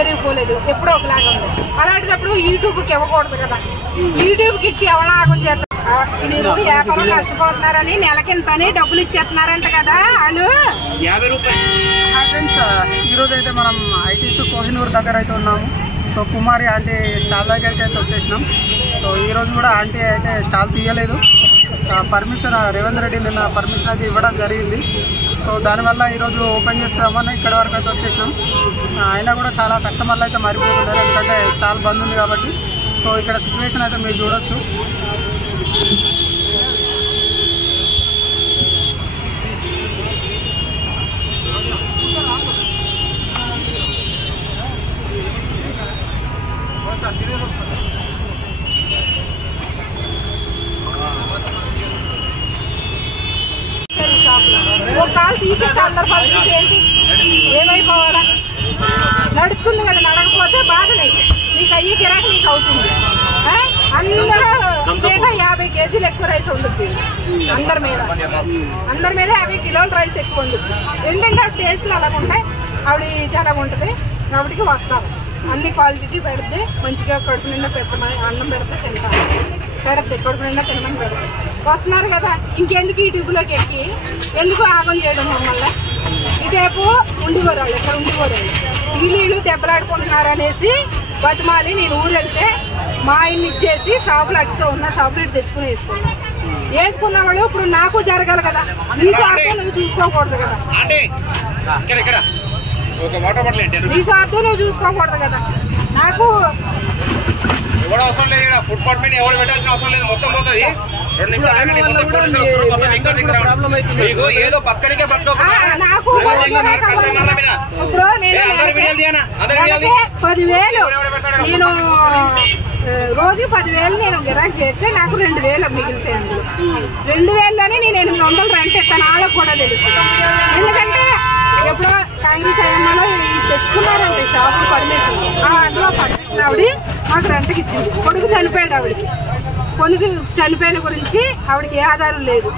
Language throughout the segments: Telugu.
పెరిగిపోలేదు, ఎప్పుడో ఒకలాగా ఉంది. అలాంటిదప్పుడు యూట్యూబ్కి ఇవ్వకూడదు కదా, యూట్యూబ్కి ఇచ్చి ఎవలాగం చేస్తారు. మీరు వ్యాపారం నష్టపోతున్నారని నెలకింతని డబ్బులు ఇచ్చేస్తున్నారంట కదా వాళ్ళు. 50 రూపాయలు. ఫ్రెండ్స్, ఈరోజు అయితే మనం ఐటీసీ కోహినూర్ దగ్గర అయితే ఉన్నాము. సో కుమారి ఆంటీ స్టాల్ దగ్గరికి అయితే వచ్చేసినాం. సో ఈరోజు కూడా ఆంటీ అయితే స్టాల్ తీయలేదు. పర్మిషన్ రేవంత్ రెడ్డి నిన్న పర్మిషన్ అయితే ఇవ్వడం జరిగింది. సో దానివల్ల ఈరోజు ఓపెన్ చేస్తామని ఇక్కడ వరకు అయితే వచ్చేసినాం. అయినా కూడా చాలా కస్టమర్లు అయితే మారిపోతున్నారు, ఎందుకంటే స్టాల్ బంద్ ఉంది కాబట్టి. సో ఇక్కడ సిచ్యువేషన్ అయితే మీరు చూడొచ్చు. ఒక కాలు తీసేస్తే అందరి పరిస్థితి ఏంటి, ఏమైపోవాలా? నడుస్తుంది కదా, నడకపోతే బాధ నీకు అయ్యి గిరాకి నీకు అవుతుంది. అందరూ మీద 50 కేజీలు ఎక్కువ రైస్ ఉంటుంది, అందరి మీద 50 కిలోల రైస్ ఎక్కువ ఉంటుంది. ఎందుకంటే ఆ టేస్ట్లు అలాగ ఉంటాయి, ఆవిడ ఇది అలాగ ఉంటుంది కాబట్టి వస్తారు. అన్ని క్వాలిటీ పెడితే మంచిగా కడుపు నిండా పెట్టమని అన్నం పెడితే తింటారు, పెడితే కడుపు నిండా తినమని పెడితే వస్తున్నారు కదా. ఇంకెందుకు యూట్యూబ్లోకి ఎక్కి ఎందుకు ఆగం చేయడం మమ్మల్ని? ఇదేపు ఉండిపోరు వాళ్ళు, ఇక్కడ ఉండిపోరు వీళ్ళు దెబ్బలాడుకుంటున్నారు అనేసి బతిమాలి నేను ఊరు వెళ్తే మా ఆయన్ని ఇచ్చేసి షాపులు అట్లా ఉన్న షాపులు ఇటు తెచ్చుకుని వేసుకున్న వాళ్ళు ఇప్పుడు నాకు జరగాలి కదా. ఈ స్వార్థం నువ్వు చూసుకోకూడదు కదా, ఈ స్వార్థం నువ్వు చూసుకోకూడదు కదా. నాకు ఎవరు అవసరం లేదు, ఫుడ్ డిపార్ట్మెంట్ ఎవరు పెట్టాల్సిన అవసరం లేదు, మొత్తం పోతుంది. 2 నిమిషాలు ఏదో పక్కడికే బతకకుండా 10,000 నేను రోజు 10,000 నేను గిరాకీ చేస్తే నాకు 2,000 మిగిలితాయి. అందులో 2,000లోనే నేను 800 రెంట్ ఇస్తాను, వాళ్ళకు కూడా తెలుసు. ఎందుకంటే ఎప్పుడో కాంగ్రెస్ అయ్యమ్మలో తెచ్చుకున్నారంటే షాపు పర్మిషన్, అందులో పర్మిషన్ ఆవిడ మాకు రెంట్కి ఇచ్చింది. కొడుకు చనిపోయాడు, ఆవిడకి కొడుకు చనిపోయిన గురించి ఆవిడకి ఏ ఆధారం లేదు,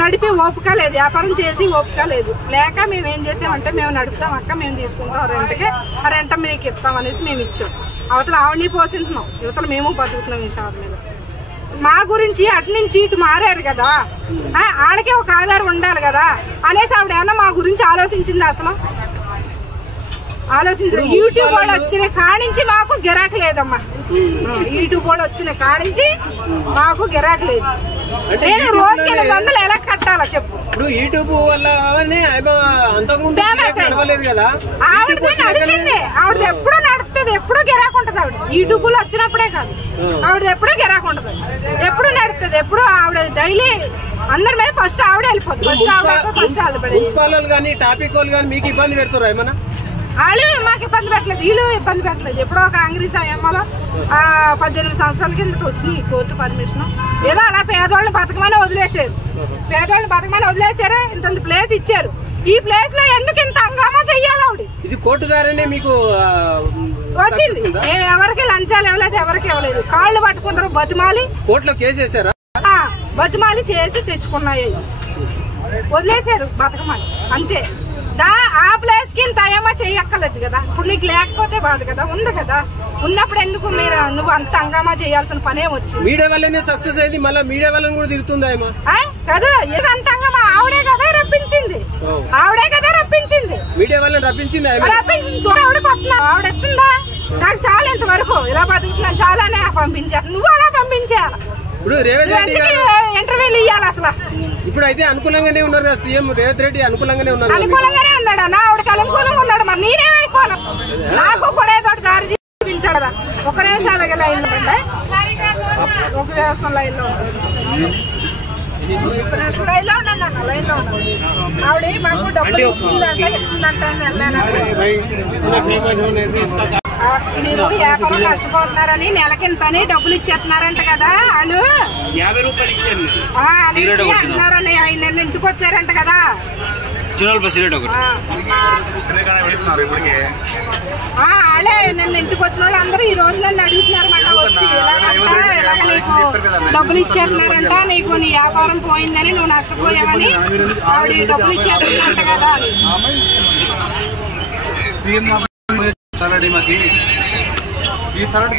నడిపి ఓపిక లేదు, వ్యాపారం చేసి ఓపిక లేదు. లేక మేము ఏం చేసామంటే మేము నడుపుతాం అక్క, మేము తీసుకుంటాం రెంట్కి, ఆ రెంట మీకు ఇస్తాం అనేసి మేము ఇచ్చాం. అవతల ఆవిడని పోషిస్తున్నాం, యువతలు మేము బతుకుతున్నాం ఈ షాప్ మీద. మా గురించి అటు నుంచి ఇటు మారారు కదా, వాళ్ళకే ఒక ఆధారం ఉండాలి కదా అనేసి ఆవిడ ఏమన్నా మా గురించి ఆలోచించింది? అసలు ఆలోచించదు. యూట్యూబ్ వాళ్ళు వచ్చిన కానించి మాకు గిరాకీ లేదమ్మా, యూట్యూబ్ వాళ్ళు వచ్చిన కానించి మాకు గిరాకీ లేదు. నేను రోజుకి 800 ఎలా కట్టాలా చెప్పు? ఇప్పుడు యూట్యూబ్ వల్ల ఆవిడ నడిచింది, ఆవిడ ఎప్పుడూ నడుస్తుంది, ఎప్పుడూ గిరాకీ ఉంటుంది. ఆవిడ యూట్యూబ్ లో వచ్చినప్పుడే కాదు, ఆవిడ ఎప్పుడూ గిరాకీ ఉంటుంది, ఎప్పుడు నడుస్తుంది, ఎప్పుడు ఆవిడ డైలీ అందరి మీద ఫస్ట్ ఆవిడ వెళ్ళిపోతుంది. మున్సిపల్ కానీ టాపిక్ వాళ్ళు కానీ మీకు ఇబ్బంది పెడుతున్నారు ఏమన్నా? వాళ్ళు మాకు ఇబ్బంది పెట్టలేదు, వీళ్ళు ఇబ్బంది పెట్టలేదు. ఎప్పుడో కాంగ్రెస్ అయ్యమ్మలో 18 సంవత్సరాల కింద వచ్చినాయి కోర్టు పర్మిషన్. ఏదో అలా పేదవాళ్ళని బతకమని వదిలేశారు, పేదవాళ్ళని బతకమని వదిలేశారు. ఇంత ప్లేస్ ఇచ్చారు, ఈ ప్లేస్ లో ఎందుకు ఇంత హంగామా చెయ్యాలి? ఆవిడ ఇది కోర్టు ద్వారానే మీకు వచ్చింది. మేము ఎవరికి లంచాలు ఇవ్వలేదు, ఎవరికి ఇవ్వలేదు. కాళ్ళు పట్టుకుంటారు బతిమాలి, కోర్టులో కేసు వేసారా? బతిమాలి చేసి తెచ్చుకున్నాయి, వదిలేశారు బతకమని అంతే. ఆ ప్లేస్ కి ఇంత అయ్యమా చెయ్యక్కర్లేదు కదా. ఇప్పుడు నీకు లేకపోతే బాధ కదా, ఉంది కదా, ఉన్నప్పుడు ఎందుకు నువ్వు అంత హంగామా చేయాల్సిన పనే వచ్చింది. మీడియా వల్లనే సక్సెస్ అయింది, మళ్ళీ మీడియా వాళ్ళని కూడా తిరుగుతుందా ఏమో కదా. ఇది అంత హంగామా ఆవిడే కదా రప్పించింది, ఆవిడే కదా రప్పించింది, మీడియా వాళ్ళని రప్పించింది. ఆవిడకి వస్తున్నా, ఆవిడ ఎత్తుందా? నాకు చాలా ఇంతవరకు ఇలా బతుకుతున్నాను చాలానే పంపించారు, నువ్వు అలా పంపించేయాలి. ఇప్పుడు రేవంత్ రెడ్డి ఇంటర్వ్యూలు ఇవ్వాలి అసలు. ఇప్పుడు అయితే అనుకూలంగానే ఉన్నారు కదా సీఎం రేవంత్ రెడ్డి, అనుకూలంగానే ఉన్నారు. అనుకూలంగానే ఉన్నాడు అన్న, ఆవిడకి అనుకూలంగా ఉన్నాడు. మరి నేనేమైపోను, నాకు కూడా ఏదో దారి చూపించాడు కదా. 1 నిమిషం అలాగే లైన్ లో ఉండే, 1 నిమిషం లైన్ లో 1 నిమిషం లైన్ లో ఉన్నాను అన్న, లైన్ లో ఉన్నాను. ఆవిడ మాకు డబ్బులు ఇచ్చిందంటే ఇస్తుందంటే మీరు వ్యాపారం నష్టపోతున్నారని నెలకింతని డబ్బులు ఇచ్చేస్తున్నారంట కదా వాళ్ళు. 50 రూపాయలు ఇచ్చారు అంటున్నారని ఆయన ఇంటికి వచ్చారంట కదా. వాళ్ళే నన్ను ఇంటికి వచ్చిన వాళ్ళు అందరూ ఈ రోజు నన్ను అడుగుతున్నారు మాట వచ్చి, ఇలాగ నీకు డబ్బులు ఇచ్చేస్తున్నారంట, నీకు నీ వ్యాపారం పోయిందని, నువ్వు నష్టపోయావని ఆవిడ డబ్బులు ఇచ్చేస్తున్నారంట కదా. చల్లడి మాకి ఈ సరడ్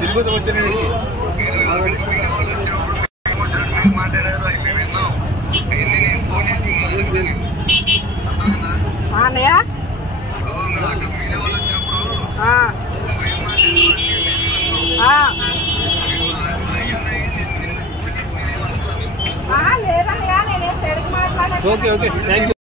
తిరుగుతూ వచ్చి అన్నయ్య లేదన్నయ్య నేనేం చెడుకు మాట్లాడాను. Okay thank you.